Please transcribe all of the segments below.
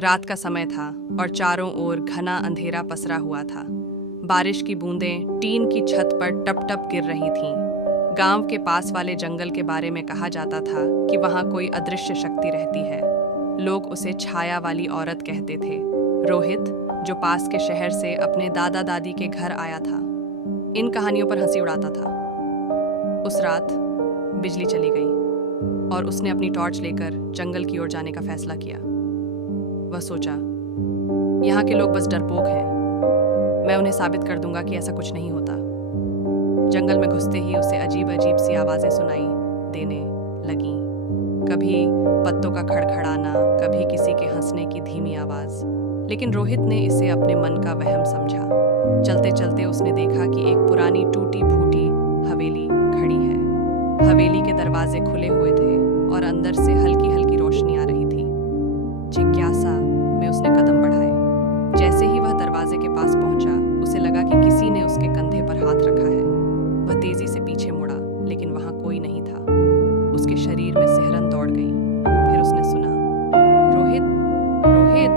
रात का समय था और चारों ओर घना अंधेरा पसरा हुआ था। बारिश की बूंदें टीन की छत पर टप टप गिर रही थीं। गांव के पास वाले जंगल के बारे में कहा जाता था कि वहां कोई अदृश्य शक्ति रहती है। लोग उसे छाया वाली औरत कहते थे। रोहित, जो पास के शहर से अपने दादा दादी के घर आया था, इन कहानियों पर हंसी उड़ाता था। उस रात बिजली चली गई और उसने अपनी टॉर्च लेकर जंगल की ओर जाने का फैसला किया। वह सोचा, यहाँ के लोग बस डरपोक हैं। मैं उन्हें साबित कर दूंगा कि ऐसा कुछ नहीं होता। जंगल में घुसते ही उसे अजीब अजीब सी आवाजें सुनाई देने लगीं। कभी पत्तों का खड़खड़ाना, कभी किसी के हंसने की धीमी आवाज। लेकिन रोहित ने इसे अपने मन का वहम समझा। चलते चलते उसने देखा कि एक पुरानी टूटी फूटी हवेली खड़ी है। हवेली के दरवाजे खुले हुए थे और अंदर से हल्की हल्की रोशनी आ रही थी। जिज्ञासा में उसने कदम बढ़ाए। जैसे ही वह दरवाजे के पास पहुंचा, उसे लगा कि किसी ने उसके कंधे पर हाथ रखा है। वह तेजी से पीछे मुड़ा, लेकिन वहां कोई नहीं था। उसके शरीर में सिहरन दौड़ गई। फिर उसने सुना, रोहित, रोहित।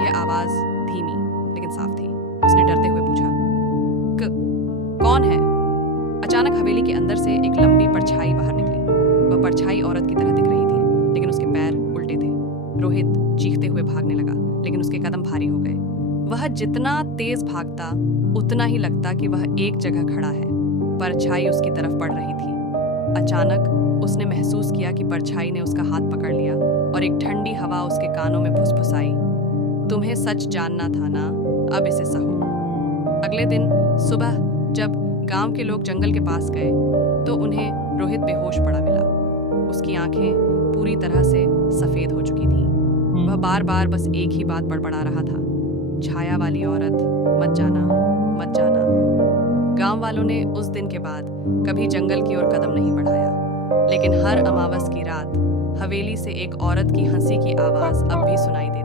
यह आवाज धीमी लेकिन साफ थी। उसने डरते हुए पूछा, कौन है? अचानक हवेली के अंदर से एक लंबी परछाई बाहर निकली। वह परछाई औरत की तरह दिख रही थी, लेकिन उसके पैर उल्टे थे। रोहित चीखते हुए भागने लगा, लेकिन उसके कदम भारी हो गए। वह जितना तेज भागता, उतना ही लगता कि वह एक जगह खड़ा है। परछाई उसकी तरफ बढ़ रही थी। अचानक उसने महसूस किया कि परछाई ने उसका हाथ पकड़ लिया और एक ठंडी हवा उसके कानों में फुसफुसाई। तुम्हें सच जानना था ना, अब इसे सहो। अगले दिन सुबह जब गांव के लोग जंगल के पास गए, तो उन्हें रोहित बेहोश पड़ा मिला। उसकी आंखें पूरी तरह से सफेद हो चुकी थीं। वह बार बार बस एक ही बात बड़बड़ा रहा था, छाया वाली औरत, मत जाना, मत जाना। गांव वालों ने उस दिन के बाद कभी जंगल की ओर कदम नहीं बढ़ाया, लेकिन हर अमावस की रात हवेली से एक औरत की हंसी की आवाज अब भी सुनाई देती।